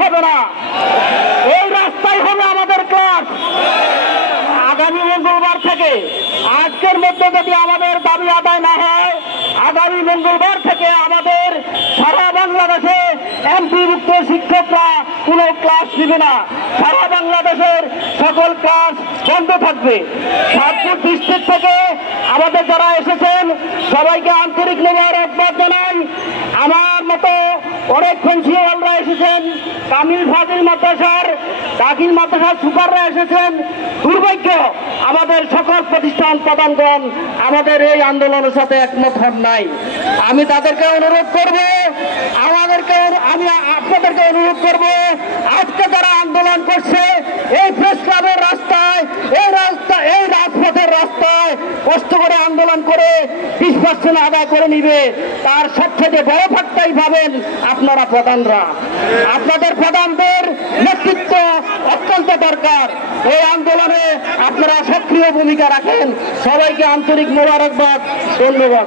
হবে না, এই রাস্তায় হবে আমাদের ক্লাস। আগামী মঙ্গলবার থেকে, আজকের মধ্যে যদি আমাদের দাবি আদায় না হয়, আগামী মঙ্গলবার থেকে আমাদের সারা বাংলাদেশে এমপিভুক্ত শিক্ষকরা কোনো ক্লাস নেবে না। সারা বাংলাদেশের সকল ক্লাস বন্ধ থাকবে। সাতপুর ডিস্ট্রিক্ট থেকে আমাদের যারা এসেছেন সবাইকে আন্তরিক মোবারকবাদ জানাই। আমার মতো অনেক প্রিন্সিপালরা এসেছেন, কামিল ফাজিল মাদ্রাসার, দাখিল মাদ্রাসার সুপাররা এসেছেন। দুর্ভাগ্য আমাদের সকল প্রতিষ্ঠান প্রধানগণ আমাদের এই আন্দোলনের সাথে একমত হন নাই। আমি তাদেরকে অনুরোধ করব, আমি আপনাদেরকে অনুরোধ করব, আজকে যারা আন্দোলন করছে এই প্রেস ক্লাবের রাস্তায়, এই রাজপথের রাস্তায় কষ্ট করে আন্দোলন করে 20% আদায় করে নিবে, তার সবথেকে বড় ফাঁকটাই পাবেন আপনারা প্রধানরা। আপনাদের প্রধানদের নেতৃত্ব অত্যন্ত দরকার। এই আন্দোলনে আপনারা সক্রিয় ভূমিকা রাখেন। সবাইকে আন্তরিক মোবারকবাদ, ধন্যবাদ।